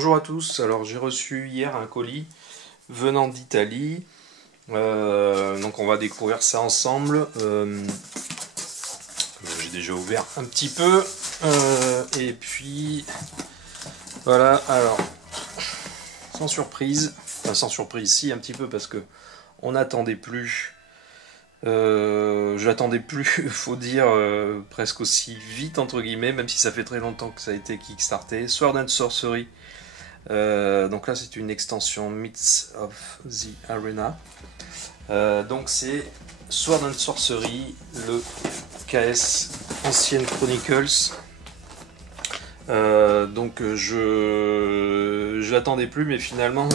Bonjour à tous, alors j'ai reçu hier un colis venant d'Italie, donc on va découvrir ça ensemble. J'ai déjà ouvert un petit peu, et puis voilà, alors sans surprise, enfin sans surprise si un petit peu parce que on n'attendait plus. Je l'attendais plus, faut dire, presque aussi vite entre guillemets, même si ça fait très longtemps que ça a été kickstarté. Sword and Sorcery. Donc là c'est une extension Myths of the Arena. Donc c'est Sword and Sorcery, le KS Ancient Chronicles. Donc je l'attendais plus, mais finalement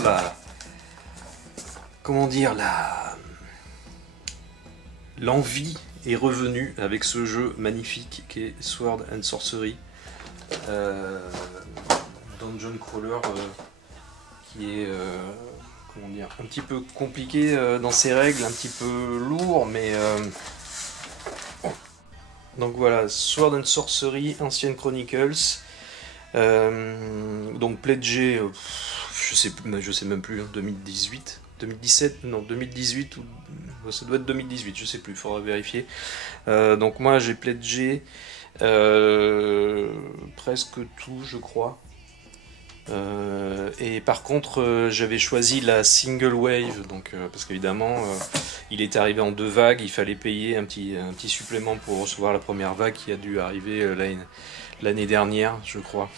l'envie est revenue avec ce jeu magnifique qui est Sword and Sorcery. Dungeon crawler qui est un petit peu compliqué dans ses règles, un petit peu lourd, mais donc voilà, Sword and Sorcery Ancient Chronicles. Donc pledgé, je sais même plus, 2018, 2017, non 2018 ou ça doit être 2018, je sais plus, il faudra vérifier. Donc moi j'ai pledgé presque tout, je crois. Et par contre j'avais choisi la single wave, donc parce qu'évidemment il est arrivé en 2 vagues, il fallait payer un petit supplément pour recevoir la première vague qui a dû arriver l'année dernière, je crois.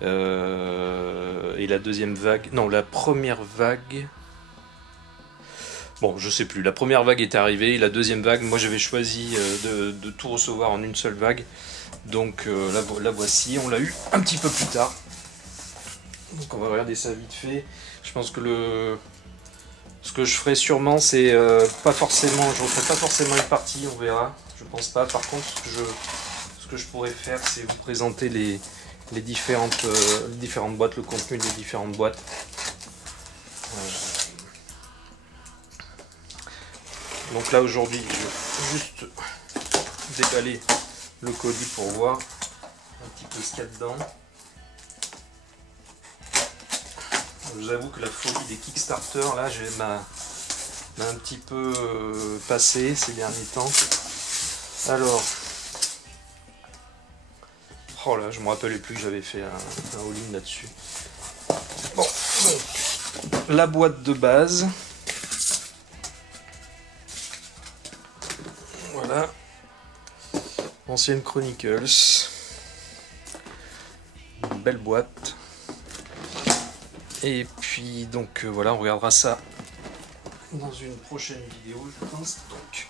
Et la deuxième vague, non, la première vague, bon je sais plus, la première vague est arrivée, la deuxième vague, moi j'avais choisi de tout recevoir en une seule vague, donc la voici, on l'a eu un petit peu plus tard. Donc on va regarder ça vite fait. Je pense que ce que je ferai sûrement, c'est je referai pas forcément une partie, on verra. Je pense pas. Par contre, ce que je pourrais faire, c'est vous présenter les différentes boîtes, le contenu des différentes boîtes. Donc là aujourd'hui, je vais juste déballer le colis pour voir un petit peu ce qu'il y a dedans. Je vous avoue que la folie des Kickstarter, là, m'a un petit peu passé ces derniers temps. Alors, oh là, je me rappelais plus que j'avais fait un all-in là-dessus. Bon, donc, la boîte de base. Voilà. Ancienne Chronicles. Une belle boîte. Et puis donc voilà, on regardera ça dans une prochaine vidéo, je pense. Donc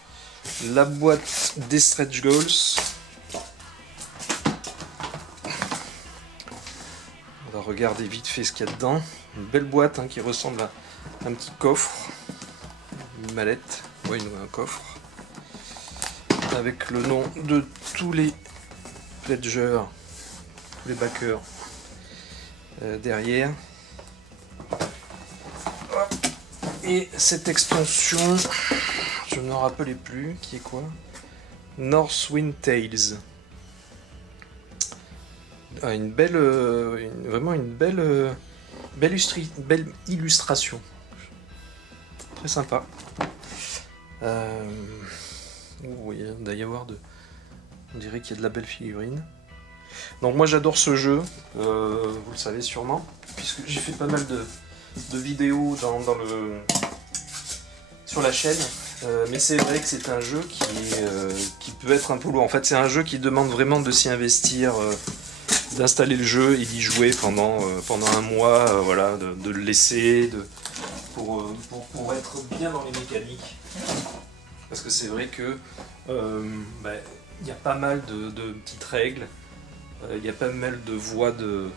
la boîte des stretch goals. On va regarder vite fait ce qu'il y a dedans. Une belle boîte qui ressemble à un petit coffre, une mallette, oui, un coffre, avec le nom de tous les pledgers, tous les backers derrière. Et cette extension, je ne me rappelais plus, qui est quoi? Northwind Tales. Ah, vraiment une belle illustration. Très sympa. Oui, il doit y avoir on dirait qu'il y a de la belle figurine. Donc moi j'adore ce jeu, vous le savez sûrement, puisque j'ai fait pas mal de vidéos sur la chaîne, mais c'est vrai que c'est un jeu qui peut être un peu lourd. En fait, c'est un jeu qui demande vraiment de s'y investir, d'installer le jeu et d'y jouer pendant un mois, voilà, de le laisser, pour être bien dans les mécaniques. Parce que c'est vrai que y a pas mal de petites règles, il y a pas mal de voies de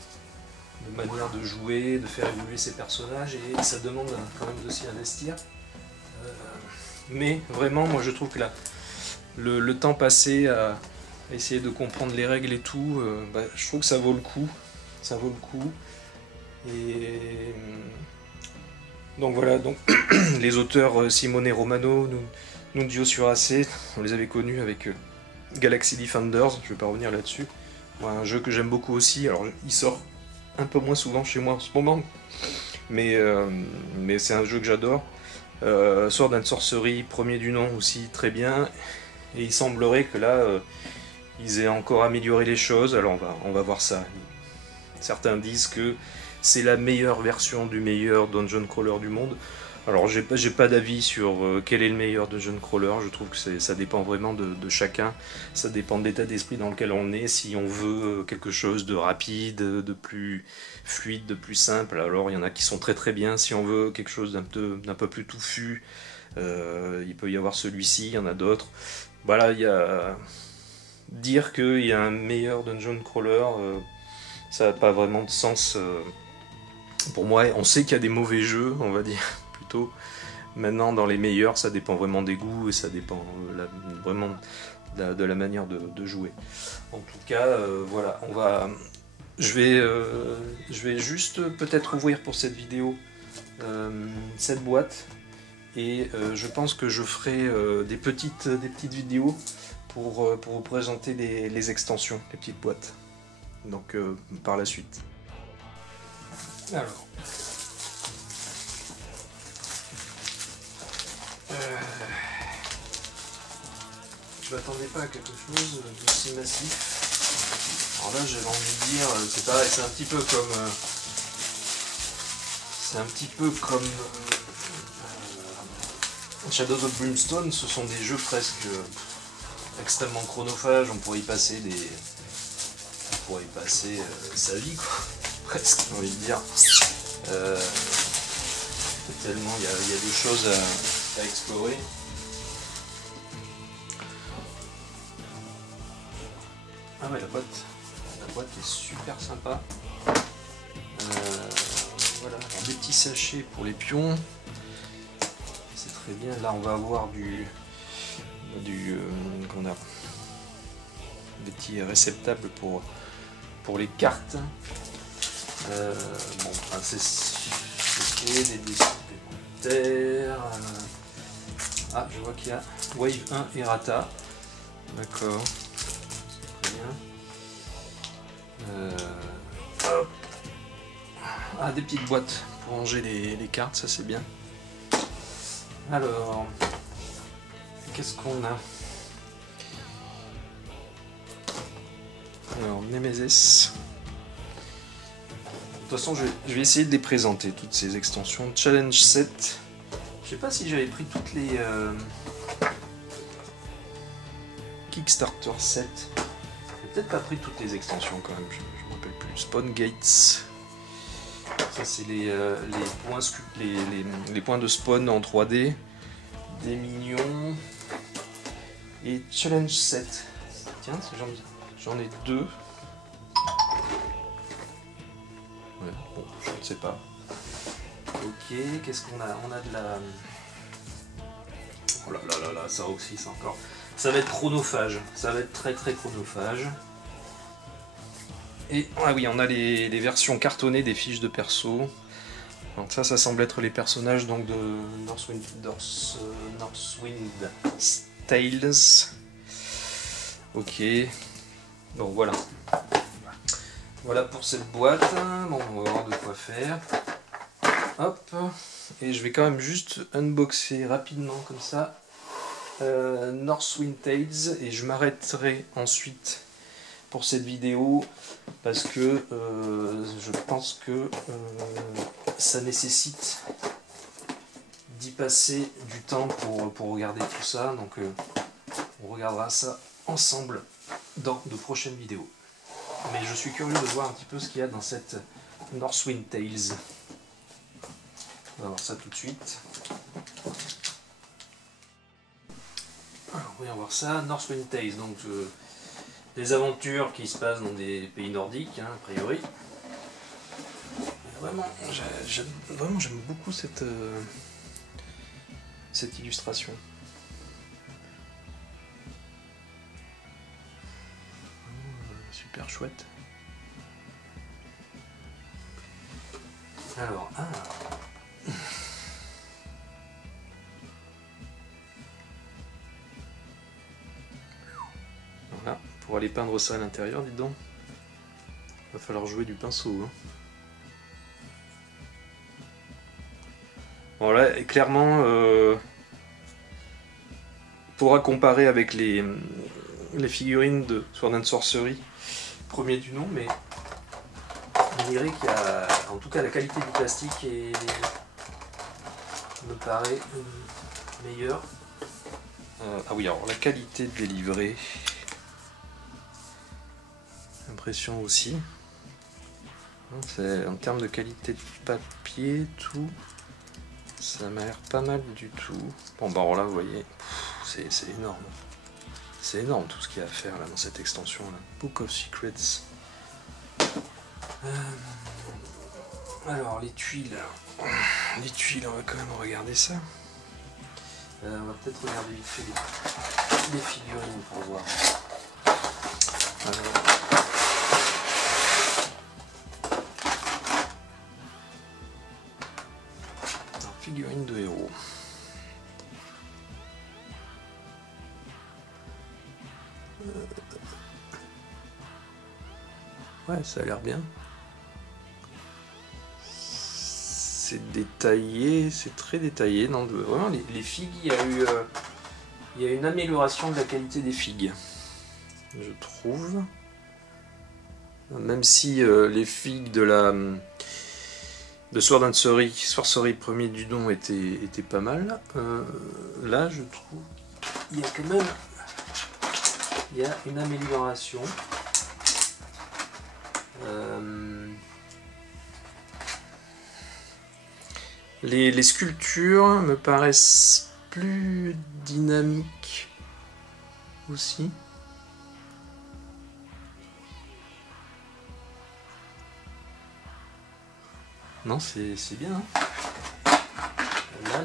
manière de jouer, de faire évoluer ses personnages, et ça demande quand même de s'y investir. Mais vraiment, moi je trouve que le temps passé à essayer de comprendre les règles et tout, je trouve que ça vaut le coup. Ça vaut le coup. Et donc voilà, donc les auteurs Simone Romano, Nunzio Surace, on les avait connus avec Galaxy Defenders, je ne vais pas revenir là-dessus. Un jeu que j'aime beaucoup aussi, alors il sort un peu moins souvent chez moi en ce moment, mais c'est un jeu que j'adore. Sword and Sorcery, premier du nom aussi, très bien. Et il semblerait que là, ils aient encore amélioré les choses. Alors on va voir ça. Certains disent que c'est la meilleure version du meilleur dungeon crawler du monde. Alors j'ai pas d'avis sur quel est le meilleur dungeon crawler. Je trouve que ça dépend vraiment de chacun. Ça dépend de l'état d'esprit dans lequel on est. Si on veut quelque chose de rapide, de plus fluide, de plus simple, alors il y en a qui sont très très bien. Si on veut quelque chose d'un peu plus touffu, il peut y avoir celui-ci, il y en a d'autres. Voilà, il y a... Dire qu'il y a un meilleur dungeon crawler, ça n'a pas vraiment de sens. Pour moi, on sait qu'il y a des mauvais jeux, on va dire, plutôt. Maintenant, dans les meilleurs, ça dépend vraiment des goûts et ça dépend vraiment de la manière de jouer. En tout cas, voilà, je vais juste peut-être ouvrir pour cette vidéo cette boîte. Et je pense que je ferai des petites vidéos pour vous présenter les extensions, les petites boîtes. Donc par la suite. Alors. Je m'attendais pas à quelque chose d'aussi massif. Alors là j'avais envie de dire, c'est pareil, c'est un petit peu comme... Shadows of Brimstone, ce sont des jeux presque extrêmement chronophages, on pourrait y passer sa vie, quoi. Presque, j'ai envie de dire. Tellement il y a des choses à explorer. Ah ouais, la boîte est super sympa. Voilà, alors, des petits sachets pour les pions. C'est très bien. Là, on va avoir comment dire, des petits réceptacles pour les cartes. Bon, c'est des dés supplémentaires. Ah, je vois qu'il y a Wave 1 Errata. D'accord. Très bien. Hop. Ah, des petites boîtes pour ranger les cartes, ça c'est bien. Alors, qu'est-ce qu'on a? Alors, Nemesis. De toute façon, je vais essayer de les présenter, toutes ces extensions. Challenge 7. Je sais pas si j'avais pris toutes les Kickstarter 7. J'ai peut-être pas pris toutes les extensions quand même, je me rappelle plus. Spawn Gates. Ça, c'est les points de spawn en 3D. Des mignons. Et Challenge 7. Tiens, j'en ai deux. Ouais, bon, je ne sais pas. Ok, qu'est-ce qu'on a? On a de la... Oh là là là là, ça aussi, c'est encore... Ça va être chronophage. Ça va être très très chronophage. Et ah oui, on a les versions cartonnées des fiches de perso. Donc ça semble être les personnages donc de Northwind Tales. Ok. Donc voilà. Voilà pour cette boîte. Bon, on va voir de quoi faire. Hop. Et je vais quand même juste unboxer rapidement comme ça Northwind Tales et je m'arrêterai ensuite pour cette vidéo parce que je pense que ça nécessite d'y passer du temps pour regarder tout ça, donc on regardera ça ensemble dans de prochaines vidéos. Mais je suis curieux de voir un petit peu ce qu'il y a dans cette Northwind Tales. On va voir ça tout de suite. Alors, on va voir ça, Northwind Tales, donc des aventures qui se passent dans des pays nordiques, hein, a priori. Vraiment, j'aime beaucoup cette illustration. Super chouette. Alors, voilà, pour aller peindre ça à l'intérieur, dites donc. Va falloir jouer du pinceau. Hein. clairement pourra comparer avec les figurines de Sword and Sorcery, premier du nom, mais on dirait qu'il y a, en tout cas la qualité du plastique me paraît meilleure. Ah oui, alors la qualité de délivré, impression aussi. En termes de qualité de papier, tout, ça m'a l'air pas mal du tout. Bon bah alors là, vous voyez, c'est énorme. C'est énorme tout ce qu'il y a à faire là dans cette extension là. Book of Secrets. Alors les tuiles. Les tuiles, on va quand même regarder ça. On va peut-être regarder vite fait les figurines pour voir. Figurine de héros. Ouais, ça a l'air bien. C'est détaillé, c'est très détaillé. Non, vraiment, les figues, il y a une amélioration de la qualité des figues, je trouve. Même si les figues de Sword and Sorcery premier du nom étaient pas mal, là je trouve il y a quand même une amélioration. Les sculptures me paraissent plus dynamiques aussi. Non, c'est bien. Hein. Là,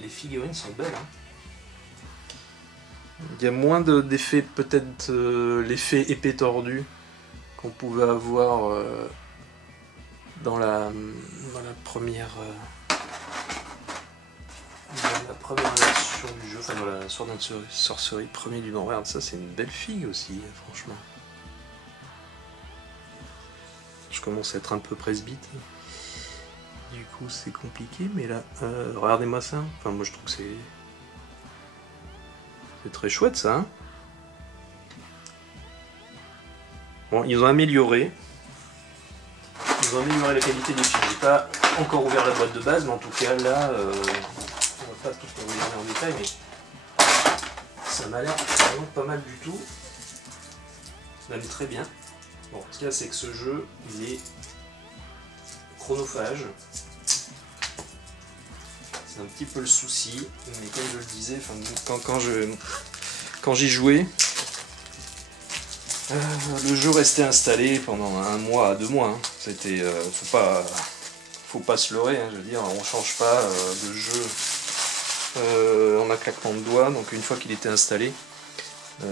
les figurines sont belles. Hein. Il y a moins d'effets, peut-être l'effet épée tordue qu'on pouvait avoir dans la première version du jeu, enfin dans la Sword and Sorcery premier du nom. Regarde, ça c'est une belle figue aussi, franchement. Je commence à être un peu presbyte. Du coup c'est compliqué, mais là, regardez-moi ça. Enfin moi je trouve que c'est très chouette ça. Hein. Bon, ils ont amélioré. Ils ont amélioré la qualité des figues. J'ai pas encore ouvert la boîte de base, mais en tout cas là, on va pas tout regarder en détail, mais ça m'a l'air vraiment pas mal du tout. Même très bien. Bon, ce qu'il y a, c'est que ce jeu, il est chronophage. C'est un petit peu le souci, mais comme je le disais, quand j'y jouais, le jeu restait installé pendant 1 mois à 2 mois. Hein. C'était, faut pas se leurrer. Hein, je veux dire, on change pas de jeu en un claquement de doigts. Donc une fois qu'il était installé,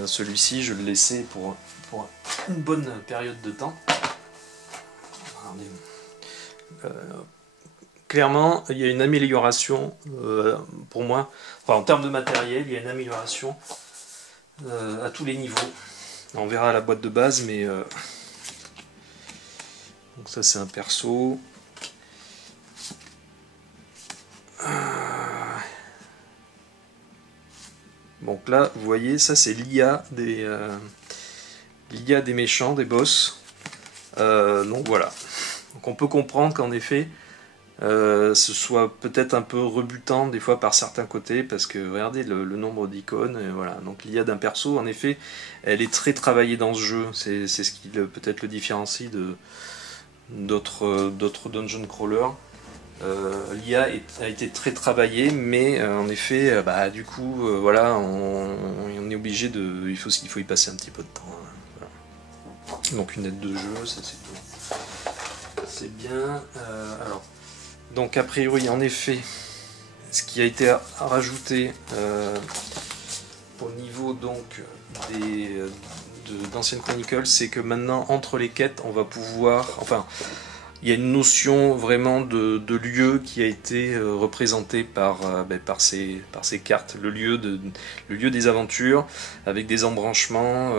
celui-ci, je le laissais pour une bonne période de temps. Clairement, il y a une amélioration pour moi. Enfin, en termes de matériel, il y a une amélioration à tous les niveaux. On verra la boîte de base, mais donc ça c'est un perso. Donc là, vous voyez, ça c'est l'IA des méchants, des boss. Donc voilà. Donc on peut comprendre qu'en effet, ce soit peut-être un peu rebutant des fois par certains côtés, parce que regardez le nombre d'icônes, voilà. Donc l'IA d'un perso, en effet, elle est très travaillée dans ce jeu. C'est ce qui peut-être le différencie d'autres dungeon crawlers. L'IA a été très travaillée, mais en effet, du coup, voilà, on est obligé de, il faut y passer un petit peu de temps. Hein, voilà. Donc une aide de jeu, ça c'est tout. C'est bien. Alors, donc a priori, en effet, ce qui a été rajouté au niveau donc d'Ancienne Chronicles, c'est que maintenant entre les quêtes, on va pouvoir, enfin, il y a une notion vraiment de lieu qui a été représenté par ces cartes, le lieu des aventures, avec des embranchements.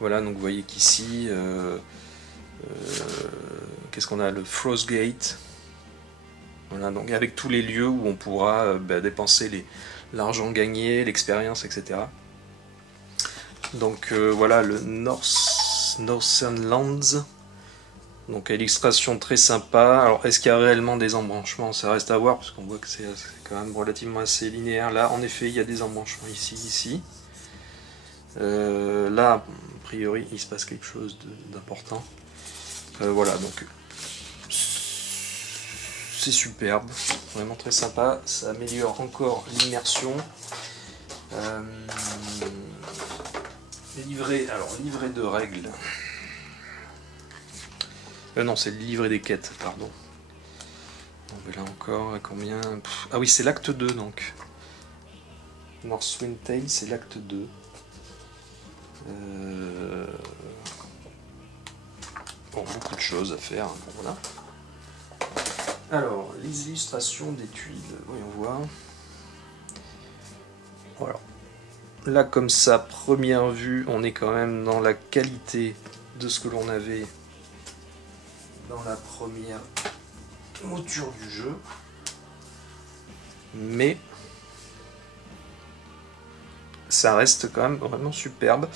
Voilà, donc vous voyez qu'ici, qu'est-ce qu'on a? Le Frostgate. Voilà, donc avec tous les lieux où on pourra dépenser l'argent gagné, l'expérience, etc. Donc voilà le Northern Lands. Donc illustration très sympa. Alors est-ce qu'il y a réellement des embranchements? Ça reste à voir parce qu'on voit que c'est quand même relativement assez linéaire. Là en effet il y a des embranchements ici. Là a priori il se passe quelque chose d'important. Voilà, donc c'est superbe, vraiment très sympa, ça améliore encore l'immersion. Livret de règles. Non, c'est le livret des quêtes, pardon. Donc là encore, à combien? Ah oui, c'est l'acte 2 donc. Northwind Tale, c'est l'acte 2. Bon, beaucoup de choses à faire, bon, voilà. Alors, les illustrations des tuiles, voyons voir. Voilà. Là, comme ça, première vue, on est quand même dans la qualité de ce que l'on avait dans la première mouture du jeu. Mais ça reste quand même vraiment superbe.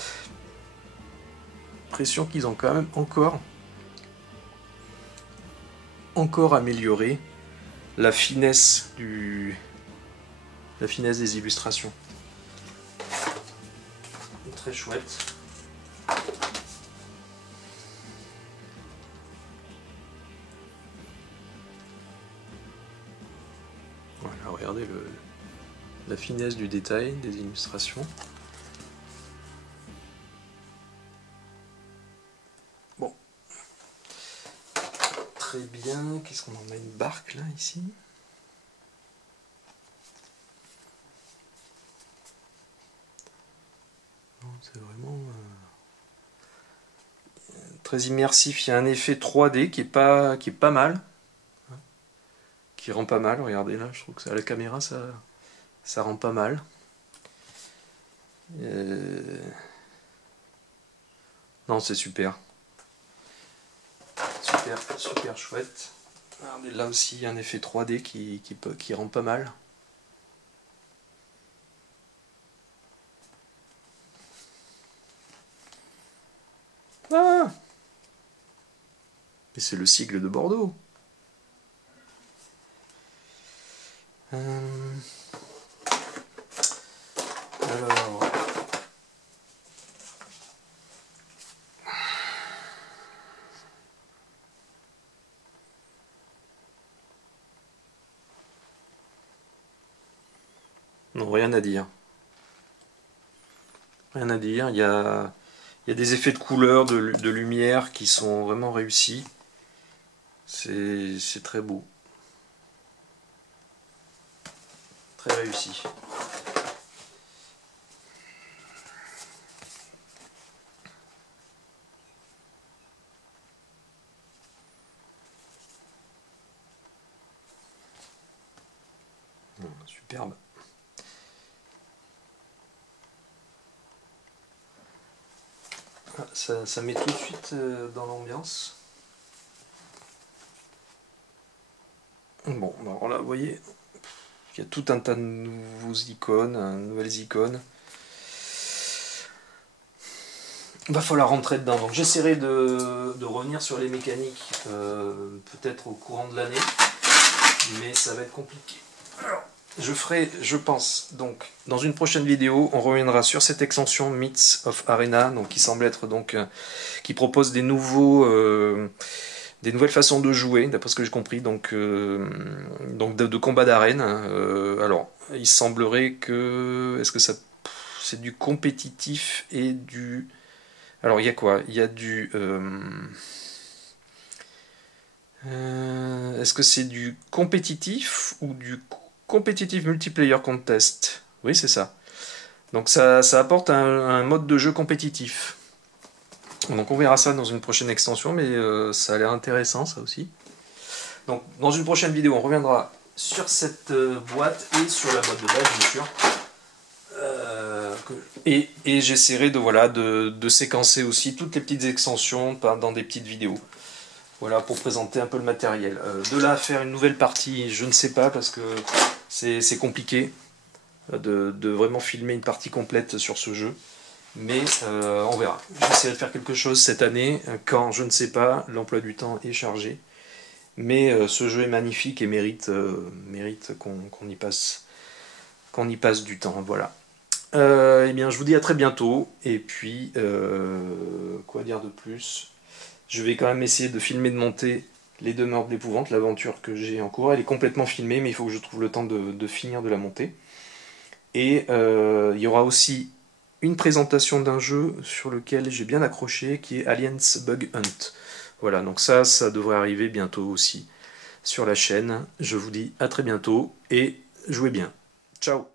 L'impression qu'ils ont quand même encore amélioré la finesse des illustrations. Très chouette. Voilà, regardez la finesse du détail des illustrations. Bon. Très bien. Qu'est-ce qu'on en a? Une barque là, ici. C'est vraiment très immersif. Il y a un effet 3D qui est pas mal. Qui rend pas mal, regardez là, je trouve que à la caméra ça rend pas mal. Non, c'est super. Super chouette. Regardez, là aussi il y a un effet 3D qui rend pas mal. Ah! Mais c'est le sigle de Bordeaux. Alors... Non, rien à dire. Rien à dire. Il y a des effets de couleur, de lumière qui sont vraiment réussis. C'est très beau. Très réussi. Superbe. Ça met tout de suite dans l'ambiance. Bon, alors là, vous voyez, il y a tout un tas de nouvelles icônes. Il va falloir rentrer dedans. Donc j'essaierai de revenir sur les mécaniques peut-être au courant de l'année, mais ça va être compliqué. Alors, je ferai, je pense, donc dans une prochaine vidéo, on reviendra sur cette extension Myths of Arena, donc qui semble être donc qui propose des nouvelles façons de jouer, d'après ce que j'ai compris, donc de combat d'arène. Alors, il semblerait que est-ce que c'est du compétitif et du... Alors, il y a quoi? Il y a du... est-ce que c'est du compétitif ou du compétitif multiplayer contest? Oui, c'est ça. Donc ça apporte un mode de jeu compétitif. Donc on verra ça dans une prochaine extension, mais ça a l'air intéressant ça aussi. Donc dans une prochaine vidéo, on reviendra sur cette boîte et sur la boîte de base, bien sûr. Et j'essaierai de séquencer aussi toutes les petites extensions dans des petites vidéos. Voilà pour présenter un peu le matériel. De là à faire une nouvelle partie, je ne sais pas, parce que c'est compliqué de vraiment filmer une partie complète sur ce jeu. Mais on verra. J'essaierai de faire quelque chose cette année, quand, je ne sais pas, l'emploi du temps est chargé. Mais ce jeu est magnifique et mérite qu'on y passe du temps. Voilà. Eh bien, je vous dis à très bientôt. Et puis, quoi dire de plus? Je vais quand même essayer de filmer, de monter Les Demeures de l'Épouvante, l'aventure que j'ai en cours. Elle est complètement filmée, mais il faut que je trouve le temps de finir de la monter. Et il y aura aussi une présentation d'un jeu sur lequel j'ai bien accroché, qui est Aliens Bug Hunt. Voilà, donc ça devrait arriver bientôt aussi sur la chaîne. Je vous dis à très bientôt et jouez bien. Ciao!